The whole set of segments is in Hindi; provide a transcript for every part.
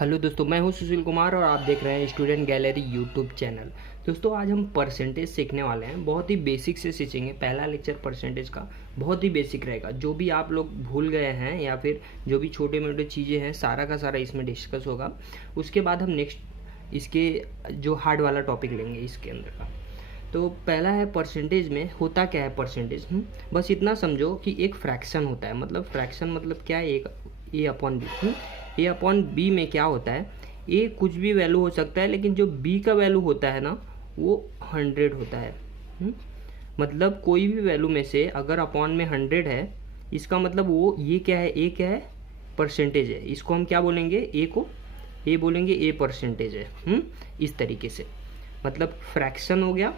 हेलो दोस्तों, मैं हूं सुशील कुमार और आप देख रहे हैं स्टूडेंट गैलरी यूट्यूब चैनल। दोस्तों, आज हम परसेंटेज सीखने वाले हैं। बहुत ही बेसिक से सीखेंगे। पहला लेक्चर परसेंटेज का बहुत ही बेसिक रहेगा। जो भी आप लोग भूल गए हैं या फिर जो भी छोटे मोटे चीज़ें हैं, सारा का सारा इसमें डिस्कस होगा। उसके बाद हम नेक्स्ट इसके जो हार्ड वाला टॉपिक लेंगे इसके अंदर का। तो पहला है परसेंटेज में होता क्या है परसेंटेज। बस इतना समझो कि एक फ्रैक्शन होता है। मतलब फ्रैक्शन मतलब क्या है, एक ए अपॉन बी। ए अपॉन बी में क्या होता है, ए कुछ भी वैल्यू हो सकता है, लेकिन जो बी का वैल्यू होता है ना, वो 100 होता है। मतलब कोई भी वैल्यू में से अगर अपॉन में 100 है, इसका मतलब वो ये क्या है, ए क्या है, परसेंटेज है। इसको हम क्या बोलेंगे, ए को ए बोलेंगे, ए परसेंटेज है। इस तरीके से मतलब फ्रैक्शन हो गया,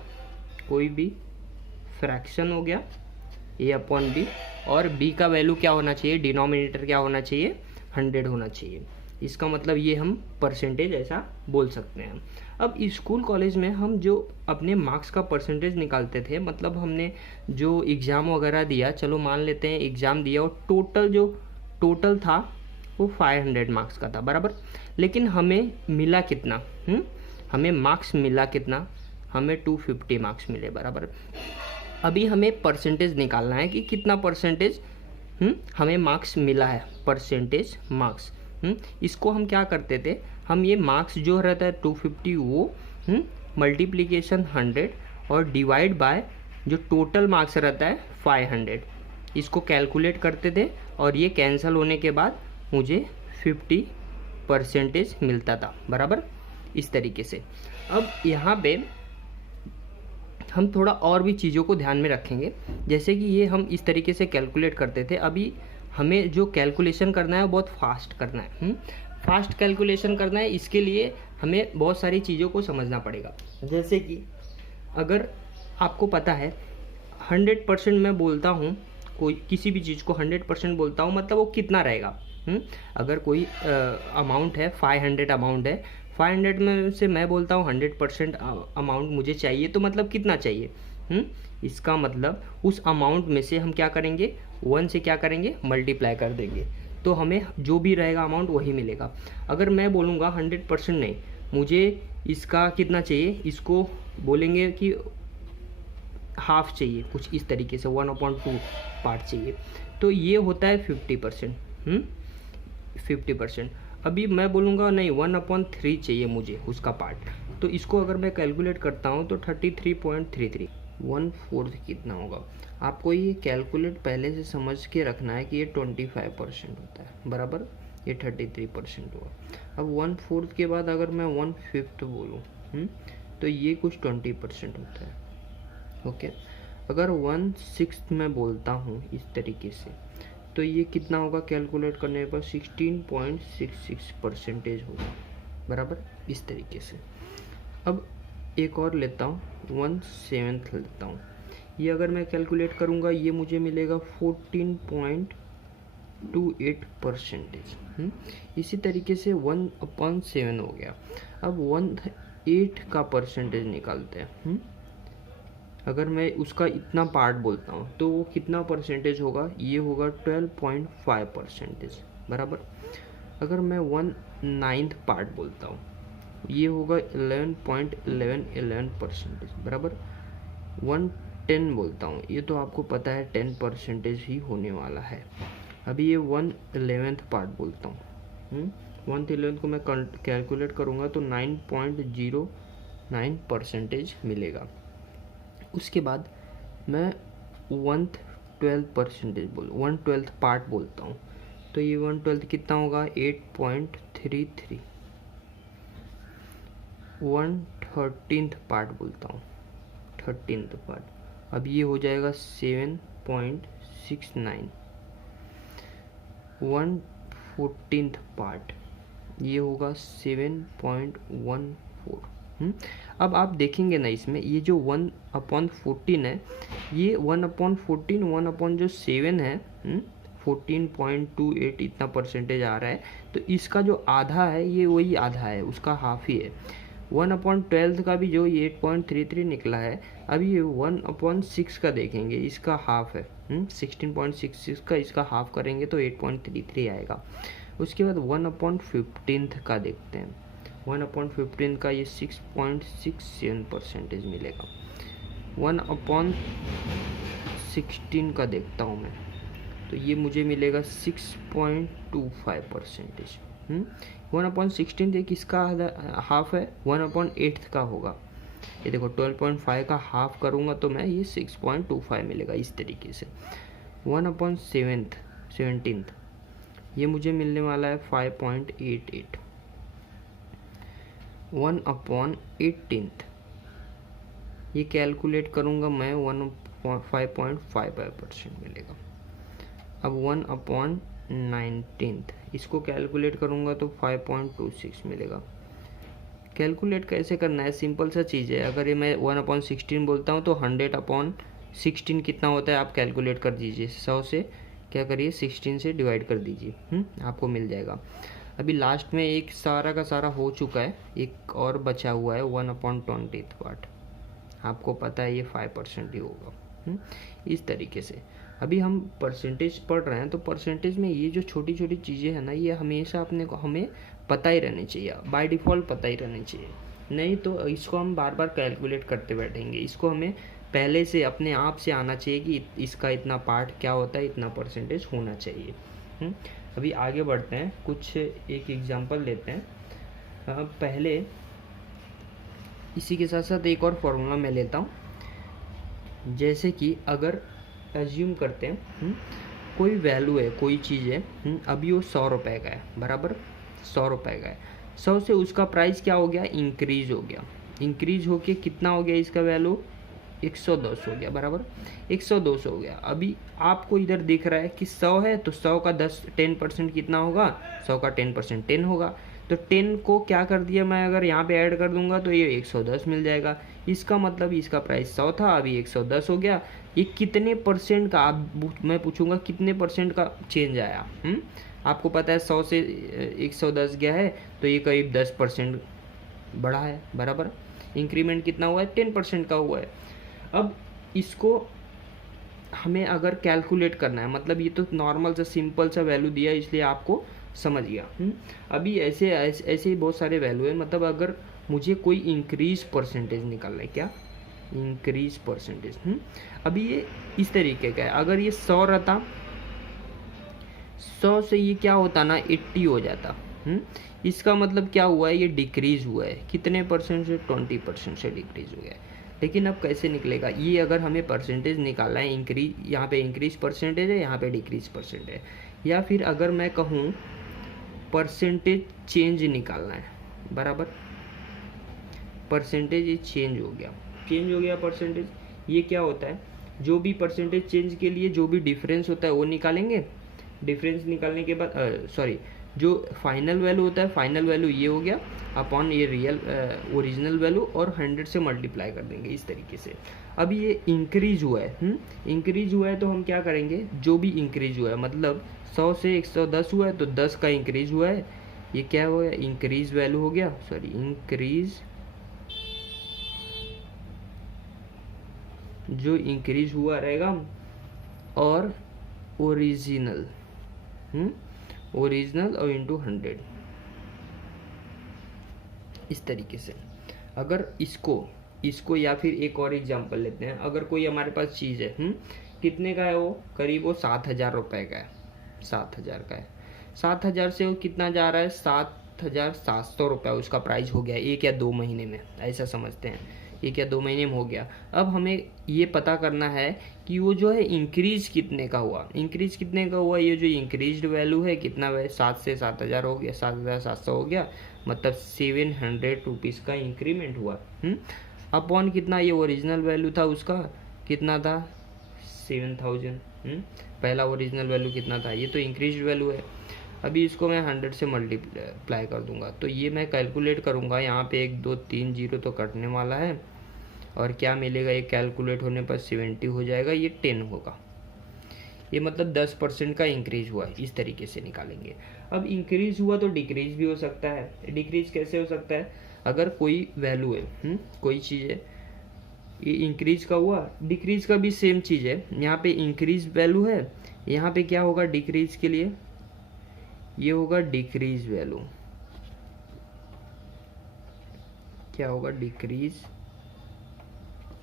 कोई भी फ्रैक्शन हो गया ए अपॉन बी, और बी का वैल्यू क्या होना चाहिए, डिनोमिनेटर क्या होना चाहिए, 100 होना चाहिए। इसका मतलब ये हम परसेंटेज ऐसा बोल सकते हैं। अब स्कूल कॉलेज में हम जो अपने मार्क्स का परसेंटेज निकालते थे, मतलब हमने जो एग्ज़ाम वगैरह दिया, चलो मान लेते हैं एग्ज़ाम दिया और टोटल था वो 500 मार्क्स का था, बराबर। लेकिन हमें मिला कितना, हमें मार्क्स मिला कितना, हमें 250 मार्क्स मिले, बराबर। अभी हमें परसेंटेज निकालना है कि कितना परसेंटेज हमें मार्क्स मिला है, परसेंटेज मार्क्स। इसको हम क्या करते थे, हम ये मार्क्स जो रहता है 250 वो मल्टीप्लिकेशन 100 और डिवाइड बाय जो टोटल मार्क्स रहता है 500, इसको कैलकुलेट करते थे और ये कैंसिल होने के बाद मुझे 50 परसेंटेज मिलता था, बराबर। इस तरीके से अब यहाँ पे हम थोड़ा और भी चीज़ों को ध्यान में रखेंगे। जैसे कि ये हम इस तरीके से कैलकुलेट करते थे, अभी हमें जो कैलकुलेशन करना है वो बहुत फास्ट करना है। फास्ट कैलकुलेशन करना है, इसके लिए हमें बहुत सारी चीज़ों को समझना पड़ेगा। जैसे कि अगर आपको पता है 100% मैं बोलता हूँ, कोई किसी भी चीज़ को 100% बोलता हूँ, मतलब वो कितना रहेगा। अगर कोई अमाउंट है 500 अमाउंट है, 500 में से मैं बोलता हूँ 100% अमाउंट मुझे चाहिए, तो मतलब कितना चाहिए। इसका मतलब उस अमाउंट में से हम क्या करेंगे, 1 से क्या करेंगे, मल्टीप्लाई कर देंगे, तो हमें जो भी रहेगा अमाउंट वही मिलेगा। अगर मैं बोलूँगा 100% नहीं, मुझे इसका कितना चाहिए, इसको बोलेंगे कि हाफ चाहिए, कुछ इस तरीके से 1/2 पार्ट चाहिए, तो ये होता है 50%। 50%। अभी मैं बोलूँगा नहीं 1/3 चाहिए मुझे उसका पार्ट, तो इसको अगर मैं कैलकुलेट करता हूँ तो 33.33, 1/4 कितना होगा। आपको ये कैलकुलेट पहले से समझ के रखना है कि ये 25% होता है, बराबर। ये 33% हुआ। अब 1/4 के बाद अगर मैं 1/5 बोलूँ तो ये कुछ 20% होता है, ओके। अगर 1/6 मैं बोलता हूँ इस तरीके से, तो ये कितना होगा, कैलकुलेट करने पर 16.66 परसेंटेज होगा, बराबर। इस तरीके से अब एक और लेता हूँ, 1/7 लेता हूँ। ये अगर मैं कैलकुलेट करूँगा ये मुझे मिलेगा 14.28 परसेंटेज। इसी तरीके से 1/7 हो गया। अब 1/8 का परसेंटेज निकालते हैं। अगर मैं उसका इतना पार्ट बोलता हूँ तो वो कितना परसेंटेज होगा, ये होगा 12.5 परसेंटेज, बराबर। अगर मैं 1/9 पार्ट बोलता हूँ, ये होगा 11.11 परसेंटेज, बराबर। 1/10 बोलता हूँ, ये तो आपको पता है 10 परसेंटेज ही होने वाला है। अभी ये 1/11 पार्ट बोलता हूँ, 1/11 को मैं कैलकुलेट करूँगा तो 9.09 परसेंटेज मिलेगा। उसके बाद मैं 1/12 परसेंटेज 1/12 पार्ट बोलता हूँ, तो ये 1/12 कितना होगा, 8.33। 1/13 पार्ट बोलता हूँ, 13th पार्ट, अब ये हो जाएगा 7.69। 1/14 पार्ट, ये होगा 7.14। अब आप देखेंगे ना, इसमें ये जो 1/14 है, ये 1/14 1/7 है, 14.28 इतना परसेंटेज आ रहा है, तो इसका जो आधा है ये वही आधा है, उसका हाफ ही है। 1/12 का भी जो 8.33 निकला है, अभी ये 1/6 का देखेंगे, इसका हाफ है, 16.66 का इसका हाफ करेंगे तो 8.33 आएगा। उसके बाद 1/15 का देखते हैं। 1/15 का ये 6.67% मिलेगा। 1/16 का देखता हूँ मैं, तो ये मुझे मिलेगा 6.25%। 1/16 ये किसका हाफ है? 1/8 का होगा। ये देखो 12.5 का हाफ करूँगा तो मैं ये 6.25 मिलेगा इस तरीके से। 1/17 ये मुझे मिलने वाला है 5.88। 1/18 ये कैलकुलेट करूँगा मैं 5.55% मिलेगा। अब 1/19 इसको कैलकुलेट करूँगा तो 5.26 मिलेगा। कैलकुलेट कैसे करना है? सिंपल सा चीज़ है। अगर ये मैं 1/16 बोलता हूँ तो 100/16 कितना होता है आप कैलकुलेट कर दीजिए। 100 से क्या करिए 16 से डिवाइड कर दीजिए, आपको मिल जाएगा। अभी लास्ट में एक सारा का सारा हो चुका है, एक और बचा हुआ है 1/20 पार्ट। आपको पता है ये 5% ही होगा। इस तरीके से अभी हम परसेंटेज पढ़ रहे हैं, तो परसेंटेज में ये जो छोटी छोटी चीज़ें हैं ना, ये हमेशा अपने को हमें पता ही रहनी चाहिए, बाय डिफ़ॉल्ट पता ही रहनी चाहिए। नहीं तो इसको हम बार बार कैलकुलेट करते बैठेंगे। इसको हमें पहले से अपने आप से आना चाहिए कि इसका इतना पार्ट क्या होता है, इतना परसेंटेज होना चाहिए। अभी आगे बढ़ते हैं, कुछ एक एग्जांपल लेते हैं। पहले इसी के साथ साथ एक और फॉर्मूला मैं लेता हूँ। जैसे कि अगर एज्यूम करते हैं कोई वैल्यू है, कोई चीज़ है, अभी वो 100 रुपये का है, बराबर 100 रुपये का है। 100 से उसका प्राइस क्या हो गया? इंक्रीज हो गया। इंक्रीज होके कितना हो गया इसका वैल्यू? 110 हो गया, बराबर 110 हो गया। अभी आपको इधर दिख रहा है कि 100 है तो 100 का 10% कितना होगा? 100 का 10% 10 होगा। तो 10 को क्या कर दिया मैं, अगर यहाँ पे ऐड कर दूंगा तो ये 110 मिल जाएगा। इसका मतलब इसका प्राइस 100 था, अभी 110 हो गया। ये कितने परसेंट का, मैं पूछूंगा कितने परसेंट का चेंज आया? आपको पता है 100 से 110 गया है तो ये करीब 10% बढ़ा है, बराबर। इंक्रीमेंट कितना हुआ है? 10% का हुआ है। अब इसको हमें अगर कैलकुलेट करना है, मतलब ये तो नॉर्मल सा सिंपल सा वैल्यू दिया इसलिए आपको समझ गया। अभी ऐसे ही बहुत सारे वैल्यू है। मतलब अगर मुझे कोई इंक्रीज परसेंटेज निकालना है, क्या इंक्रीज परसेंटेज, अभी ये इस तरीके का है। अगर ये 100 रहता, 100 से ये क्या होता ना 80 हो जाता। इसका मतलब क्या हुआ है? ये डिक्रीज हुआ है। कितने परसेंट से? 20% से डिक्रीज हो गया है। लेकिन अब कैसे निकलेगा ये? अगर हमें परसेंटेज निकालना है, इंक्रीज, यहाँ पे इंक्रीज परसेंटेज है, यहाँ पे डिक्रीज परसेंटेज है। या फिर अगर मैं कहूँ परसेंटेज चेंज निकालना है, बराबर परसेंटेज ये चेंज हो गया परसेंटेज। ये क्या होता है? जो भी परसेंटेज चेंज के लिए जो भी डिफरेंस होता है वो निकालेंगे। डिफरेंस निकालने के बाद जो फाइनल वैल्यू होता है, फाइनल वैल्यू ये हो गया अपॉन ये रियल ओरिजिनल वैल्यू, और 100 से मल्टीप्लाई कर देंगे इस तरीके से। अभी ये इंक्रीज हुआ है, इंक्रीज हुआ है तो हम क्या करेंगे? जो भी इंक्रीज हुआ है, मतलब 100 से 110 हुआ है तो 10 का इंक्रीज हुआ है, ये क्या हुआ है? इंक्रीज वैल्यू हो गया, इंक्रीज, जो इंक्रीज हुआ रहेगा, और ओरिजिनल, ओरिजिनल और इंटू 100 इस तरीके से। अगर इसको या फिर एक और एग्जांपल लेते हैं। अगर कोई हमारे पास चीज़ है, कितने का है वो? करीब वो 7,000 रुपये का है, 7,000 का है। 7,000 से वो कितना जा रहा है? 7,700 रुपये उसका प्राइस हो गया 1 या 2 महीने में, ऐसा समझते हैं 1 या 2 महीने में हो गया। अब हमें ये पता करना है कि वो जो है इंक्रीज कितने का हुआ, इंक्रीज कितने का हुआ। ये जो इंक्रीज्ड वैल्यू है कितना है? 7 से 7,000 हो गया, 7,700 हो गया, मतलब 700 रुपीज़ का इंक्रीमेंट हुआ। अपॉन कितना? ये ओरिजिनल वैल्यू था उसका, कितना था? 7,000। पहला ओरिजिनल वैल्यू कितना था? ये तो इंक्रीज्ड वैल्यू है। अभी इसको मैं 100 से मल्टीप्लाई कर दूंगा तो ये मैं कैलकुलेट करूंगा। यहाँ पे 1 2 3 जीरो तो कटने वाला है, और क्या मिलेगा? ये कैलकुलेट होने पर 70 हो जाएगा, ये 10 होगा। ये मतलब 10% का इंक्रीज हुआ है, इस तरीके से निकालेंगे। अब इंक्रीज हुआ तो डिक्रीज भी हो सकता है। डिक्रीज कैसे हो सकता है? अगर कोई वैल्यू है, कोई चीज़ है, ये इंक्रीज का हुआ, डिक्रीज का भी सेम चीज़ है। यहाँ पे इंक्रीज वैल्यू है, यहाँ पे क्या होगा डिक्रीज के लिए? ये होगा डिक्रीज वैल्यू। क्या होगा? Decrease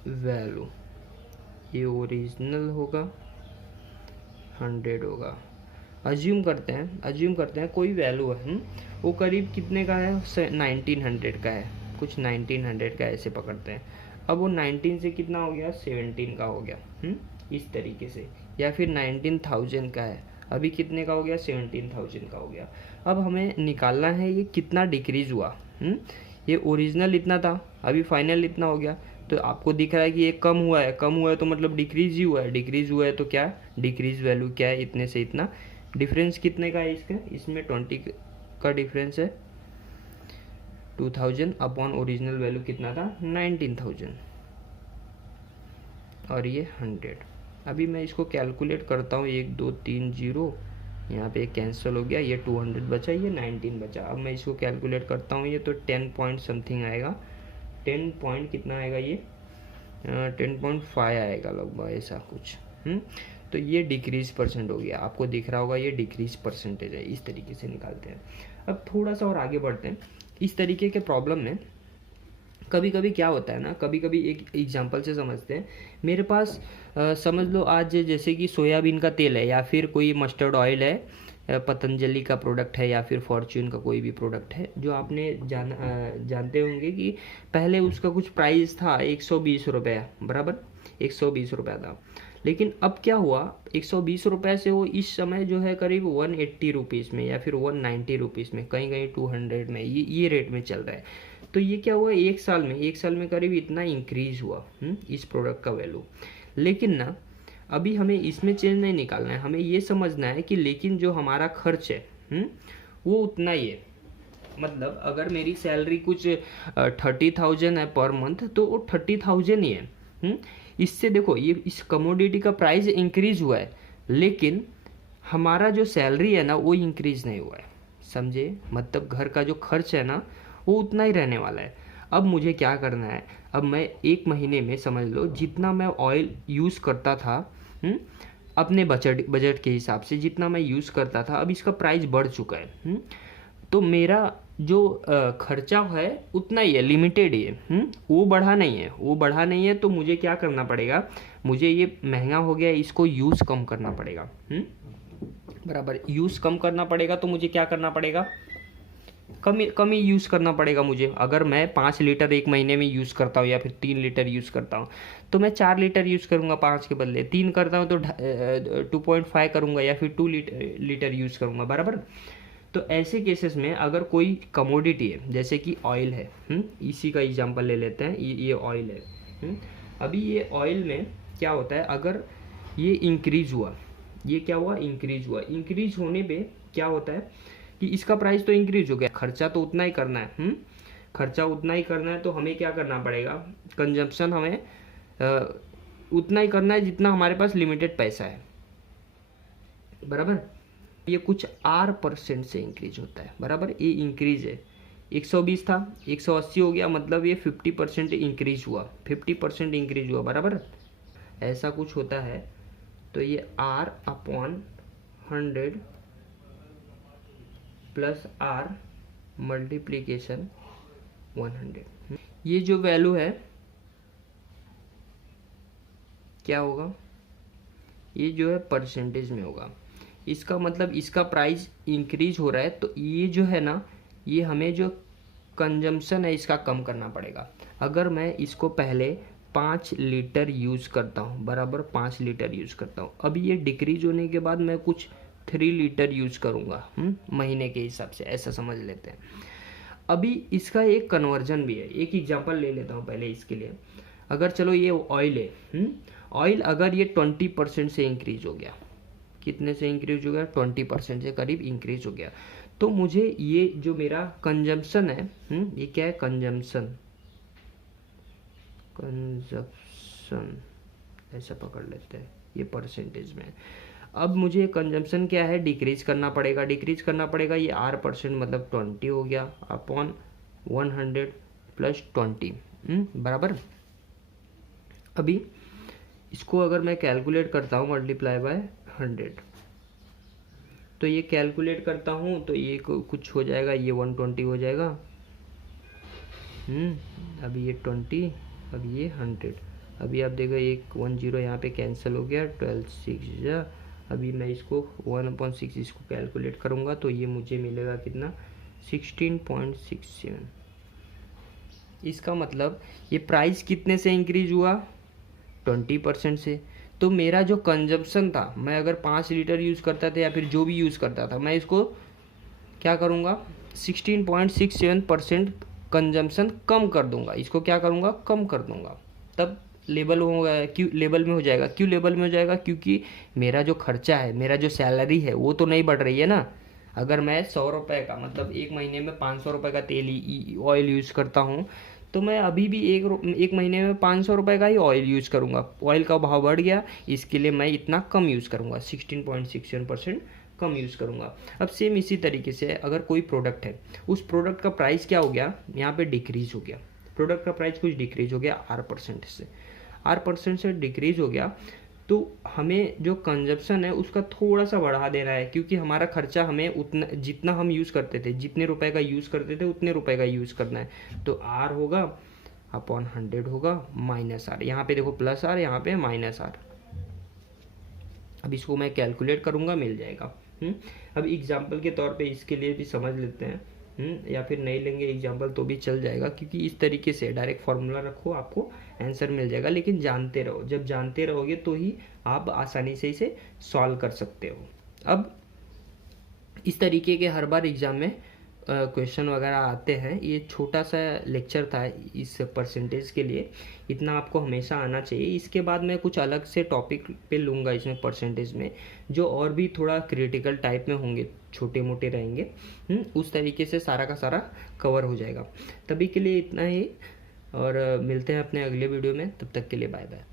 value. ये ओरिजिनल होगा, 100 होगा। अज्यूम करते हैं कोई वैल्यू है, वो करीब कितने का है? 1900 का है, कुछ 1900 का ऐसे पकड़ते हैं। अब वो 19 से कितना हो गया? 17 का हो गया, इस तरीके से। या फिर 19,000 का है, अभी कितने का हो गया? 17,000 का हो गया। अब हमें निकालना है ये कितना डिक्रीज हुआ। ये ओरिजिनल इतना था, अभी फाइनल इतना हो गया। तो आपको दिख रहा है कि ये कम हुआ है, तो मतलब डिक्रीज ही हुआ है। डिक्रीज हुआ है तो क्या? डिक्रीज वैल्यू क्या है? इतने से इतना। डिफरेंस कितने का है इसका? इसमें 20 का डिफरेंस है। 2000 अपॉन ओरिजिनल वैल्यू कितना था? 19,000, और ये 100। अभी मैं इसको कैलकुलेट करता हूँ, 1 2 3 0, यहाँ पे कैंसिल हो गया, ये 200 बचा, ये 19 बचा। अब मैं इसको कैलकुलेट करता हूँ, ये तो 10 पॉइंट समथिंग आएगा। 10 पॉइंट कितना आएगा? ये 10.5 आएगा लगभग, ऐसा कुछ। तो ये डिक्रीज परसेंट हो गया। आपको दिख रहा होगा ये डिक्रीज परसेंटेज है। इस तरीके से निकालते हैं। अब थोड़ा सा और आगे बढ़ते हैं। इस तरीके के प्रॉब्लम में कभी कभी क्या होता है ना, कभी कभी एक एग्जांपल से समझते हैं। मेरे पास समझ लो आज जैसे कि सोयाबीन का तेल है, या फिर कोई मस्टर्ड ऑयल है, पतंजलि का प्रोडक्ट है, या फिर फॉर्च्यून का कोई भी प्रोडक्ट है, जो आपने जानते होंगे कि पहले उसका कुछ प्राइस था 120 रुपये, बराबर 120 रुपया था। लेकिन अब क्या हुआ, 120 रुपये से वो इस समय जो है करीब 180 रुपीज़ में, या फिर 190 रुपीज़ में, कहीं कहीं 200 में, ये रेट में चल रहा है। तो ये क्या हुआ, एक साल में करीब इतना इंक्रीज हुआ इस प्रोडक्ट का वैल्यू। लेकिन ना अभी हमें इसमें चेंज नहीं निकालना है, हमें ये समझना है कि लेकिन जो हमारा खर्च है वो उतना ही है। मतलब अगर मेरी सैलरी कुछ 30,000 है पर मंथ, तो वो 30,000 ही है। इससे देखो, ये इस कमोडिटी का प्राइस इंक्रीज हुआ है, लेकिन हमारा जो सैलरी है ना वो इंक्रीज नहीं हुआ है। समझे? मतलब घर का जो खर्च है ना वो उतना ही रहने वाला है। अब मुझे क्या करना है, अब मैं एक महीने में समझ लो जितना मैं ऑयल यूज़ करता था अपने बजट के हिसाब से जितना मैं यूज़ करता था, अब इसका प्राइस बढ़ चुका है। तो मेरा जो खर्चा है उतना ही है, लिमिटेड ही है। वो बढ़ा नहीं है। तो मुझे क्या करना पड़ेगा, मुझे ये महंगा हो गया, इसको यूज़ कम करना पड़ेगा। बराबर, यूज़ कम करना पड़ेगा। तो मुझे क्या करना पड़ेगा, कम ही यूज़ करना पड़ेगा मुझे। अगर मैं 5 लीटर एक महीने में यूज़ करता हूँ, या फिर 3 लीटर यूज़ करता हूँ, तो मैं 4 लीटर यूज़ करूँगा 5 के बदले। 3 करता हूँ तो 2.5 करूँगा, या फिर 2 लीटर यूज़ करूँगा, बराबर। तो ऐसे केसेस में अगर कोई कमोडिटी है, जैसे कि ऑयल है, इसी का एग्जांपल ले लेते हैं, ये ऑयल है। अभी ये ऑयल में क्या होता है, अगर ये इंक्रीज हुआ, ये क्या हुआ, इंक्रीज हुआ। इंक्रीज होने पे क्या होता है कि इसका प्राइस तो इंक्रीज हो गया, खर्चा तो उतना ही करना है। खर्चा उतना ही करना है, तो हमें क्या करना पड़ेगा, कंजप्शन हमें उतना ही करना है जितना हमारे पास लिमिटेड पैसा है, बराबर। ये कुछ R% से इंक्रीज होता है, बराबर। ये इंक्रीज है, 120 था 180 हो गया, मतलब ये 50% इंक्रीज हुआ, 50% इंक्रीज हुआ, बराबर। ऐसा कुछ होता है। तो ये R/100 प्लस R मल्टीप्लीकेशन 100, ये जो वैल्यू है क्या होगा, ये जो है परसेंटेज में होगा। इसका मतलब इसका प्राइस इंक्रीज हो रहा है, तो ये जो है ना, ये हमें जो कंजम्पशन है इसका कम करना पड़ेगा। अगर मैं इसको पहले 5 लीटर यूज़ करता हूँ, बराबर 5 लीटर यूज़ करता हूँ, अभी ये डिक्रीज होने के बाद मैं कुछ 3 लीटर यूज़ करूँगा महीने के हिसाब से, ऐसा समझ लेते हैं। अभी इसका एक कन्वर्जन भी है, एक एग्जांपल ले लेता हूँ पहले इसके लिए। अगर चलो ये ऑयल है, ऑयल अगर ये 20% से इंक्रीज हो गया, कितने से इंक्रीज हो गया, 20% से करीब इंक्रीज हो गया, तो मुझे ये जो मेरा कंजम्पशन है, ये क्या है, कंजम्पशन ऐसा पकड़ लेते हैं, ये परसेंटेज में। अब मुझे कंजम्पशन क्या है, डिक्रीज करना पड़ेगा। ये R% मतलब 20 हो गया अपॉन 100 प्लस 20, बराबर। अभी इसको अगर मैं कैलकुलेट करता हूँ मल्टीप्लाई बाय 100, तो ये कैलकुलेट करता हूँ तो ये कुछ हो जाएगा, ये 120 हो जाएगा। अभी ये 20, अब ये 100। अभी आप देखो एक 10 यहाँ पे कैंसिल हो गया, 12 6 अभी मैं इसको 1/6 इसको कैलकुलेट करूँगा तो ये मुझे मिलेगा कितना, 16.67। इसका मतलब ये प्राइस कितने से इंक्रीज हुआ, 20% से। तो मेरा जो कंजप्शन था, मैं अगर 5 लीटर यूज़ करता था या फिर जो भी यूज़ करता था, मैं इसको क्या करूँगा, 16.67% कंजम्पशन कम कर दूंगा। इसको क्या करूँगा, कम कर दूंगा। तब लेवल होगा, क्यों लेवल में हो जाएगा, क्यों लेवल में हो जाएगा, क्योंकि मेरा जो खर्चा है, मेरा जो सैलरी है वो तो नहीं बढ़ रही है ना। अगर मैं 100 रुपये का मतलब एक महीने में 500 रुपये का तेल ऑयल यूज़ करता हूँ, तो मैं अभी भी एक महीने में 500 रुपये का ही ऑयल यूज़ करूँगा। ऑयल का भाव बढ़ गया, इसके लिए मैं इतना कम यूज़ करूँगा, 16.67% कम यूज़ करूँगा। अब सेम इसी तरीके से अगर कोई प्रोडक्ट है, उस प्रोडक्ट का प्राइस क्या हो गया, यहाँ पे डिक्रीज़ हो गया, प्रोडक्ट का प्राइस कुछ डिक्रीज़ हो गया R% से डिक्रीज़ हो गया, तो हमें जो कंजप्शन है उसका थोड़ा सा बढ़ा दे रहा है, क्योंकि हमारा खर्चा हमें उतना, जितना हम यूज़ करते थे, जितने रुपए का यूज़ करते थे उतने रुपए का यूज़ करना है। तो R होगा अपॉन 100 होगा -R। यहाँ पे देखो +R, यहाँ पे -R। अब इसको मैं कैलकुलेट करूँगा, मिल जाएगा। अब एग्जाम्पल के तौर पे इसके लिए भी समझ लेते हैं, या फिर नहीं लेंगे एग्जाम्पल तो भी चल जाएगा, क्योंकि इस तरीके से डायरेक्ट फार्मूला रखो, आपको आंसर मिल जाएगा। लेकिन जानते रहो, जब जानते रहोगे तो ही आप आसानी से इसे सॉल्व कर सकते हो। अब इस तरीके के हर बार एग्जाम में क्वेश्चन वगैरह आते हैं। ये छोटा सा लेक्चर था इस परसेंटेज के लिए, इतना आपको हमेशा आना चाहिए। इसके बाद मैं कुछ अलग से टॉपिक पे लूँगा इसमें परसेंटेज में, जो और भी थोड़ा क्रिटिकल टाइप में होंगे, छोटे मोटे रहेंगे। उस तरीके से सारा का सारा कवर हो जाएगा। तभी के लिए इतना ही, और मिलते हैं अपने अगले वीडियो में। तब तक के लिए बाय बाय।